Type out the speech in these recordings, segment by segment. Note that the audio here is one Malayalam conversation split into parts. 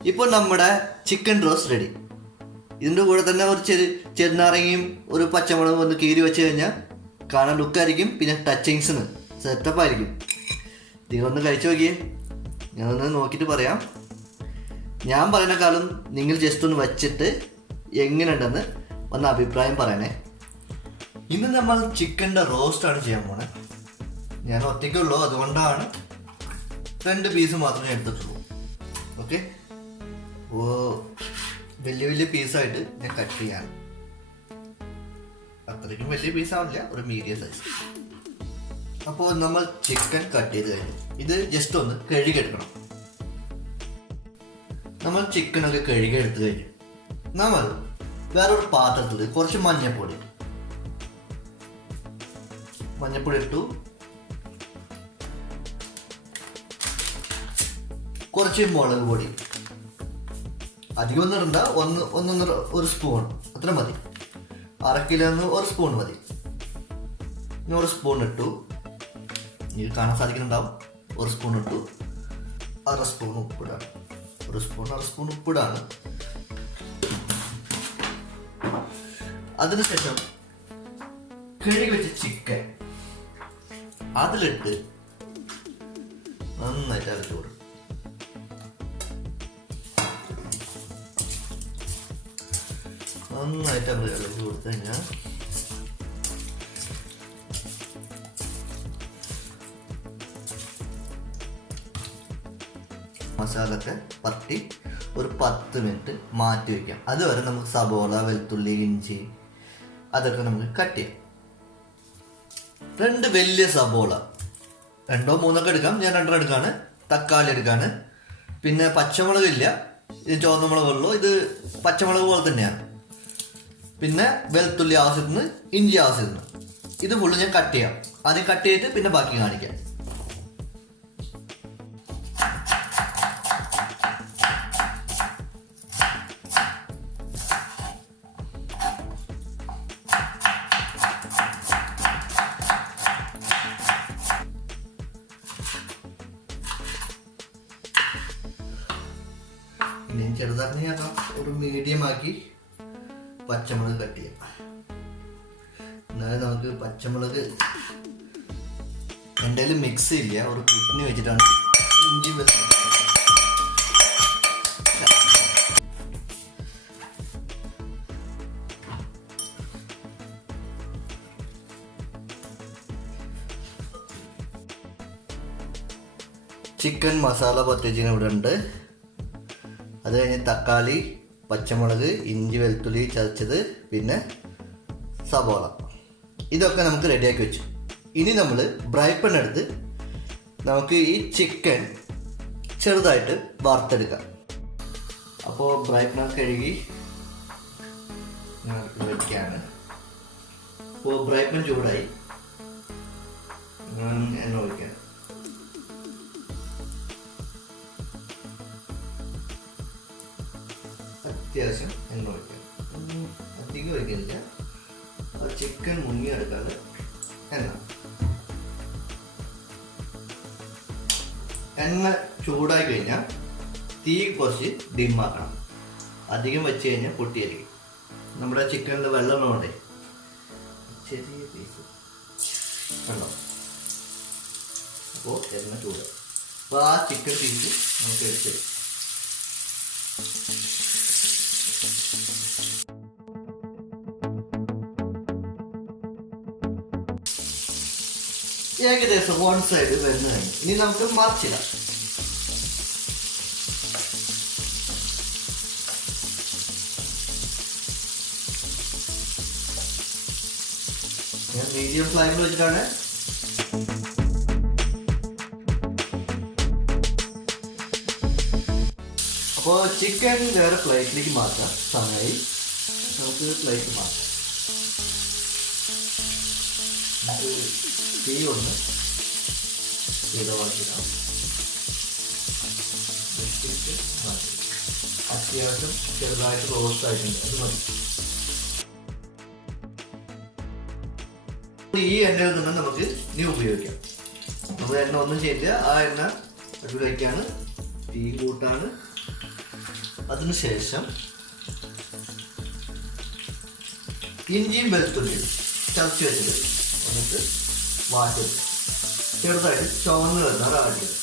ഇപ്പോൾ നമ്മുടെ ചിക്കൻ റോസ്റ്റ് റെഡി. ഇതിൻ്റെ കൂടെ തന്നെ ഒരു ചെറുനാരങ്ങയും ഒരു പച്ചമുളകും ഒന്ന് കീറി വെച്ച് കഴിഞ്ഞാൽ കാണാൻ ലുക്കായിരിക്കും. പിന്നെ ടച്ചിങ്സിന് സെറ്റപ്പായിരിക്കും. നിങ്ങളൊന്ന് കഴിച്ചു നോക്കിയേ. ഞാനൊന്ന് നോക്കിയിട്ട് പറയാം. ഞാൻ പറയുന്നേക്കാളും നിങ്ങൾ ജസ്റ്റ് ഒന്ന് വെച്ചിട്ട് എങ്ങനെയുണ്ടെന്ന് ഒന്ന് അഭിപ്രായം പറയണേ. ഇന്ന് നമ്മൾ ചിക്കൻ്റെ റോസ്റ്റാണ് ചെയ്യാൻ പോണേ. ഞാൻ ഒറ്റയ്ക്കുള്ളൂ, അതുകൊണ്ടാണ് 2 പീസ് മാത്രമേ എടുത്തിട്ടുള്ളൂ. ഓക്കെ, വലിയ വലിയ പീസായിട്ട് ഞാൻ കട്ട് ചെയ്യാൻ. അത്രയ്ക്കും വലിയ പീസാവില്ല, ഒരു മീഡിയം സൈസ്. അപ്പോൾ നമ്മൾ ചിക്കൻ കട്ട് ചെയ്ത് കഴിഞ്ഞു. ഇത് ജസ്റ്റ് ഒന്ന് കഴുകിയെടുക്കണം. നമ്മൾ ചിക്കനൊക്കെ കഴുകിയെടുത്ത് കഴിഞ്ഞു. നമ്മൾ വേറൊരു പാത്രത്തിൽ കുറച്ച് മഞ്ഞൾപ്പൊടി ഇട്ടു. കുറച്ച് മുളക് പൊടി, അധികം ഒന്നും ഇടണ്ട, ഒരു സ്പൂൺ അത്ര മതി. 1/2 കിലോന്ന് 1 സ്പൂൺ മതി. 1 സ്പൂൺ ഇട്ടു. ഇത് കാണാൻ സാധിക്കുന്നുണ്ടാവും. 1 സ്പൂൺ ഇട്ടു. 1/2 സ്പൂൺ ഉപ്പിടാണ്. 1 സ്പൂൺ ഉപ്പിടാണ്. അതിനുശേഷം കഴുകി വെച്ച ചിക്കൻ അതിലിട്ട് നന്നായിട്ട് അരച്ചു കൊടുക്കും. നന്നായിട്ട് ഇളക്കി കൊടുത്തു കഴിഞ്ഞാൽ മസാലയൊക്കെ പരട്ടി ഒരു 10 മിനിറ്റ് മാറ്റി വയ്ക്കാം. അതുവരെ നമുക്ക് സബോള, വെളുത്തുള്ളി, ഇഞ്ചി അതൊക്കെ നമുക്ക് കട്ട് ചെയ്യാം. 2 വലിയ സബോള, 2 3 ഒക്കെ എടുക്കാം. ഞാൻ 2 എടുക്കാണ്. തക്കാളി എടുക്കാണ്. പിന്നെ പച്ചമുളക് ഇല്ല, ഇത് ചുവന്ന മുളകുള്ളൂ. ഇത് പച്ചമുളക് പോലെ തന്നെയാണ്. പിന്നെ വെളുത്തുള്ളി ആവശ്യത്തിന്, ഇഞ്ചി ആവശ്യത്തിന്. ഇത് ഫുള്ള് ഞാൻ കട്ട് ചെയ്യാം. ആദ്യം കട്ട് ചെയ്തിട്ട് പിന്നെ ബാക്കി കാണിക്കാം. ഇനി ചെറുതാക്കി ഒരു മീഡിയം ആക്കി പച്ചമുളക് കട്ട് ചെയ്യാം. എന്നാലും നമുക്ക് പച്ചമുളക് എൻ്റെ കയ്യിൽ മിക്സ് ഇല്ല, ഒരു കിഡ്നി വെച്ചിട്ടാണ് ഇഞ്ചി ചിക്കൻ മസാല പത്തിച്ചിന് ഇവിടെ ഉണ്ട്. അത് കഴിഞ്ഞ് തക്കാളി, പച്ചമുളക്, ഇഞ്ചി, വെളുത്തുള്ളി ചതച്ചത്, പിന്നെ സബോള, ഇതൊക്കെ നമുക്ക് റെഡിയാക്കി വെച്ചു. ഇനി നമ്മൾ ഫ്രൈ പാൻ എടുത്ത് നമുക്ക് ഈ ചിക്കൻ ചെറുതായിട്ട് വറുത്തെടുക്കാം. അപ്പോൾ ഫ്രൈ പാൻ കഴുകി വയ്ക്കുകയാണ്. അപ്പോൾ ഫ്രൈ പാൻ ചൂടായി, എണ്ണ ഒഴിക്കാം. അത്യാവശ്യം എണ്ണ ഒഴിക്കാം. അധികം ഒഴിക്കുന്നില്ല, ചിക്കൻ മുങ്ങിയെടുക്കാതെ എണ്ണ ചൂടായി കഴിഞ്ഞാൽ തീ കുറച്ച് ഡിമ്മാക്കണം. അധികം വെച്ച് കഴിഞ്ഞാൽ പൊട്ടിയായിരിക്കും. നമ്മുടെ ചിക്കനിൽ വെള്ളം ഉള്ളതുകൊണ്ടേ ചെറിയ പീസ് കണ്ടോ. അപ്പോൾ എണ്ണ ചൂടായി. അപ്പോൾ ആ ചിക്കൻ പീസ് നമുക്ക് എടുത്ത് ഏകദേശം 1 സൈഡ് വെന്ത് കഴിഞ്ഞു. ഇനി നമുക്ക് മറിച്ചിടാം. ഞാൻ മീഡിയം ഫ്ലെയിമിൽ വെച്ചിട്ടാണ്. അപ്പോൾ ചിക്കൻ വേറെ പ്ലേറ്റിലേക്ക് മാറ്റാം. സമയമായി, നമുക്ക് പ്ലേറ്റ് മാറ്റാം. തീ ഒന്ന് ഇടവാക്കിടാം. അത്യാവശ്യം ചെറുതായിട്ട് റോസ്റ്റ് ആയിട്ടുണ്ട്, അത് മതി. ഈ എണ്ണയിൽ നിന്ന് നമുക്ക് ഇനി ഉപയോഗിക്കാം. നമ്മൾ എണ്ണ ഒന്നും ചെയ്യില്ല, ആ എണ്ണ അതിലേക്കാണ്. തീ കൂട്ടാണ്. അതിനുശേഷം ഇഞ്ചിയും വെളുത്തുള്ളിയും ചതച്ച് വെച്ചിട്ട് എന്നിട്ട് വാട്ടി ചെറുതായിട്ട് ചുവന്ന് വരുന്ന വാട്ടിയത്.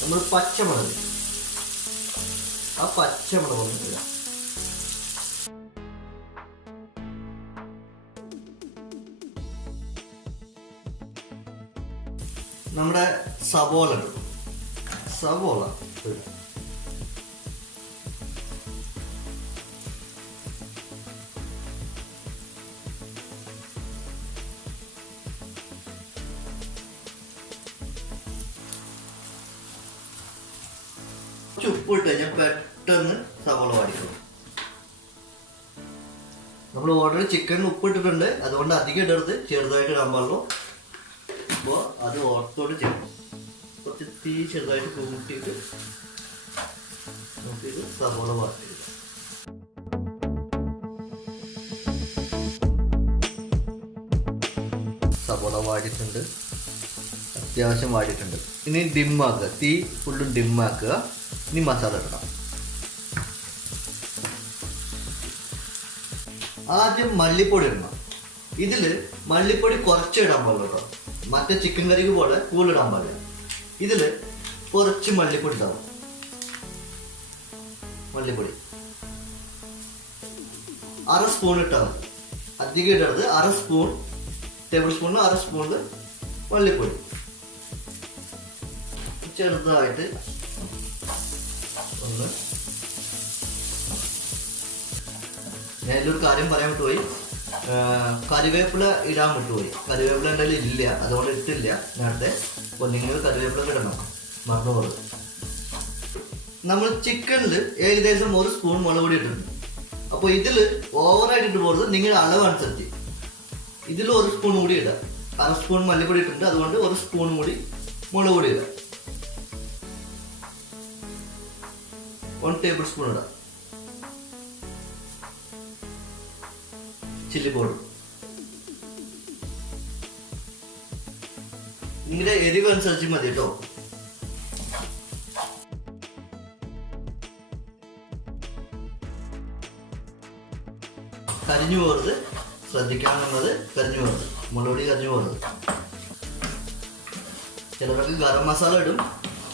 നമ്മൾ പച്ചമുളക്, ആ പച്ചമുളക് ഒന്നില്ല. നമ്മുടെ സവോള ഇടും. സവോള ഇടും. ഉപ്പ് ഇട്ട് കഴിഞ്ഞാൽ പെട്ടെന്ന് സവോള വാടിക്കും. നമ്മൾ ഓൾറെഡി ചിക്കനിൽ ഉപ്പ് ഇട്ടിട്ടുണ്ട്, അതുകൊണ്ട് അധികം ഇടരുത്, ചെറുതായിട്ട് ഇടാൻ പാടുള്ളൂ. അപ്പോൾ അത് ഓർത്തോട് ചെയ്യണം. കുറച്ച് തീ ചെറുതായിട്ട് കൂട്ടിയിട്ട് സവോള വാട്ടിയിടുക. സവോള വാടിയിട്ടുണ്ട്, അത്യാവശ്യം വാടിയിട്ടുണ്ട്. ഇനി ഡിമ്മാക്കുക, തീ ഫുള്ളും ഡിമ്മാക്കുക. ഇനി മസാല ഇടണം. ആദ്യം മല്ലിപ്പൊടി ഇടണം. ഇതിൽ മല്ലിപ്പൊടി കുറച്ച് ഇടാൻ പാടില്ല കേട്ടോ, മറ്റേ ചിക്കൻ കറിക്ക് പോലെ കൂടുതലിടാൻ പാടില്ല. ഇതിൽ കുറച്ച് മല്ലിപ്പൊടി ഇടാവും. മല്ലിപ്പൊടി 1/2 സ്പൂൺ ഇട്ടാൽ മതി, അധികം ഇടരുത്. 1/2 സ്പൂൺ, ടേബിൾ സ്പൂണിന് 1/2 സ്പൂൺ മല്ലിപ്പൊടി. ചെറുതായിട്ട് ഒന്ന് ഞാൻ ഇതിലൊരു കാര്യം പറയാൻ വിട്ടുപോയി, കറിവേപ്പില ഇടാൻ വിട്ടുപോയി. കറിവേപ്പില എൻ്റെ ഇല്ല, അതുകൊണ്ട് ഇട്ടില്ല നേരത്തെ. അപ്പോൾ നിങ്ങൾ കറിവേപ്പില ഇടണം, മറന്നുപോകുന്നത്. നമ്മൾ ചിക്കനിൽ ഏകദേശം 1 സ്പൂൺ മുളക് പൊടി ഇട്ടിട്ടുണ്ട്. അപ്പോൾ ഇതിൽ ഓവറായിട്ട് ഇട്ട് പോകുന്നത് നിങ്ങളുടെ അളവനുസരിച്ച്. ഇതിൽ 1 സ്പൂൺ കൂടി ഇടാം. 1/2 സ്പൂൺ മല്ലിപ്പൊടി ഇട്ടിട്ടുണ്ട്, അതുകൊണ്ട് 1 സ്പൂൺ കൂടി മുളക് പൊടി ഇടാം. 1 ടേബിൾ സ്പൂൺ ഇടാം ചില്ലി പൗഡർ. നിങ്ങളുടെ എരിവ് അനുസരിച്ച് മതി കേട്ടോ. കരിഞ്ഞു പോകരുത്, ശ്രദ്ധിക്കാനുള്ളത് കരിഞ്ഞു പോകരുത്, മുളകുപൊടി കരിഞ്ഞു പോകരുത്. ചിലർക്ക് ഗരം മസാല ഇടും.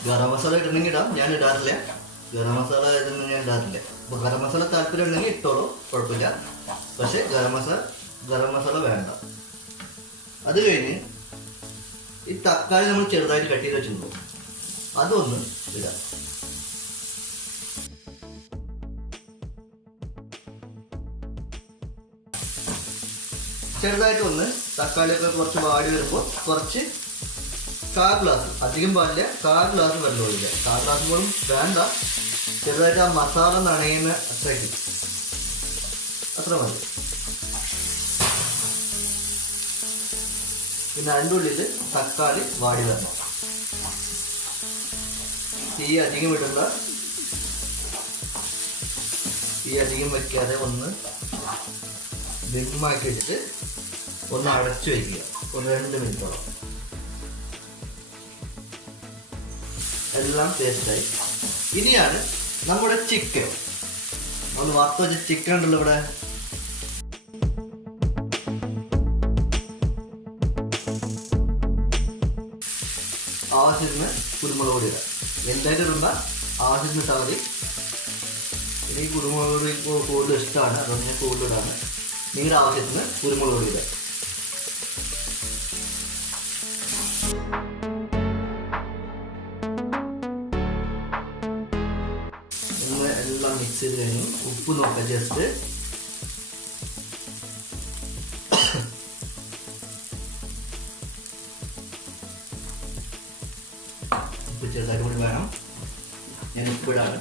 ഗരം മസാല ഇടണമെങ്കിൽ ഇടാം, ഞാൻ ഇടാറില്ല. ഗരം മസാല ഇതൊന്നും ഞാൻ ഇടാറില്ല. അപ്പോൾ ഗരം മസാല താല്പര്യം ഉണ്ടെങ്കിൽ ഇട്ടോളൂ, കുഴപ്പമില്ല. പക്ഷേ ഗരം മസാല വേണ്ട. അത് കഴിഞ്ഞ് ഈ തക്കാളി നമ്മൾ ചെറുതായിട്ട് കട്ട് ചെയ്ത് വെച്ചിട്ടുണ്ടോ, അതൊന്ന് ഇടാം. ചെറുതായിട്ട് ഒന്ന് തക്കാളിയൊക്കെ കുറച്ച് വാടി വരുമ്പോൾ കുറച്ച് 1/4 ഗ്ലാസ്, അധികം പാടില്ല, 1/4 ഗ്ലാസ് വെള്ളം ഒഴിക്കുക. 1/4 ഗ്ലാസ് പോലും വേണ്ട, ചെറുതായിട്ട് ആ മസാല നനയുന്ന അത്രയ്ക്ക്, അത്ര മതി. പിന്നെ അതിൻ്റെ ഉള്ളിൽ തക്കാളി വാടി വരണം. തീ അധികം ഇടണ്ട, തീ അധികം വയ്ക്കാതെ ഒന്ന് ദമ്മാക്കി വെച്ചിട്ട് ഒന്ന് അടച്ചു വയ്ക്കുക, ഒരു 2 മിനിറ്റോളം. എല്ലാം ടേസ്റ്റായി. ഇനിയാണ് നമ്മുടെ ചിക്കൻ. നമ്മൾ വറുത്ത് വെച്ച ചിക്കൻ ഉണ്ടല്ലോ ഇവിടെ. ആവശ്യത്തിന് കുരുമുളക് പൊടി ഇടാം. എന്തായിട്ട് ഇടുന്ന ആവശ്യത്തിന് ഇട്ടാൽ മതി. എനിക്ക് കുരുമുളക് പൊടി ഇപ്പോൾ കൂടുതൽ ഇഷ്ടമാണ്, അതുകൊണ്ട് ഞാൻ കൂടുതലിടാണ്. നിങ്ങളുടെ ആവശ്യത്തിന് കുരുമുളക് പൊടി ഇടാം. എല്ലാം മിക്സ് ചെയ്ത് കഴിഞ്ഞു. ഉപ്പ് നോക്കാം ജസ്റ്റ്. ഉപ്പ് ചെറുതായിട്ട് കൂടി വേണം, ഞാൻ ഉപ്പിടാണ്.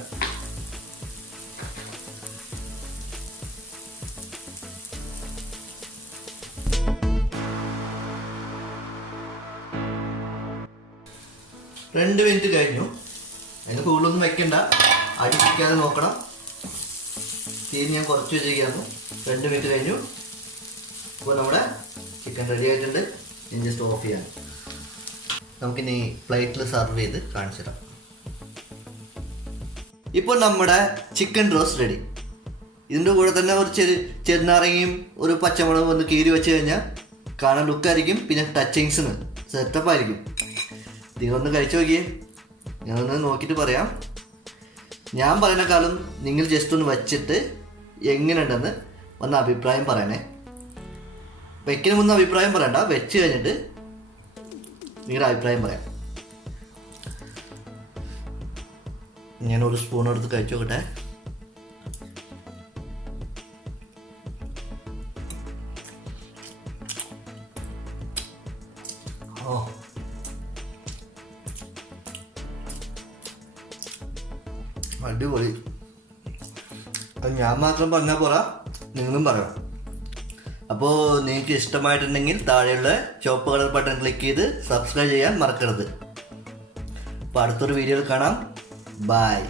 രണ്ട് മിനിറ്റ് കഴിഞ്ഞു. അതിന് കൂടുതലൊന്നും വെക്കണ്ട, അടിപ്പിക്കാതെ നോക്കണം. തീ ഞാൻ കുറച്ച് വെച്ചിരിക്കുന്നു. 2 മിനിറ്റ് കഴിഞ്ഞു. ഇപ്പോൾ നമ്മുടെ ചിക്കൻ റെഡി ആയിട്ടുണ്ട്. ഇനി ജസ്റ്റ് ഓഫ് ചെയ്യാൻ. നമുക്കിനി പ്ലേറ്റിൽ സർവ് ചെയ്ത് കാണിച്ചു തരാം. ഇപ്പോൾ നമ്മുടെ ചിക്കൻ റോസ്റ്റ് റെഡി. ഇതിൻ്റെ കൂടെ തന്നെ ഒരു ചെറുനാരങ്ങയും ഒരു പച്ചമുളകും ഒന്ന് കീറി വെച്ച് കഴിഞ്ഞാൽ കാണാൻ ലുക്കായിരിക്കും, പിന്നെ ടച്ചിങ്സിന് സെറ്റപ്പായിരിക്കും. നിങ്ങളൊന്ന് കഴിച്ചു നോക്കിയേ, ഞാനൊന്ന് നോക്കിയിട്ട് പറയാം. ഞാൻ പറയുന്നേക്കാളും നിങ്ങൾ ജസ്റ്റ് ഒന്ന് വെച്ചിട്ട് എങ്ങനെയുണ്ടെന്ന് ഒന്ന് അഭിപ്രായം പറയണേ. വെക്കിന് മുന്നേ അഭിപ്രായം പറയണ്ട, വെച്ച് കഴിഞ്ഞിട്ട് നിങ്ങളുടെ അഭിപ്രായം പറയാം. ഞാനൊരു സ്പൂൺ എടുത്ത് കഴിച്ചു നോക്കട്ടെ. ഓ, അടിപൊളി. ഞാൻ മാത്രം പറഞ്ഞാൽ പോരാ, നിങ്ങളും പറയണം. അപ്പോൾ നിങ്ങൾക്ക് ഇഷ്ടമായിട്ടുണ്ടെങ്കിൽ താഴെയുള്ള ചുവപ്പ് കളർ ബട്ടൺ ക്ലിക്ക് ചെയ്ത് സബ്സ്ക്രൈബ് ചെയ്യാൻ മറക്കരുത്. അപ്പോൾ അടുത്തൊരു വീഡിയോയിൽ കാണാം. ബൈ.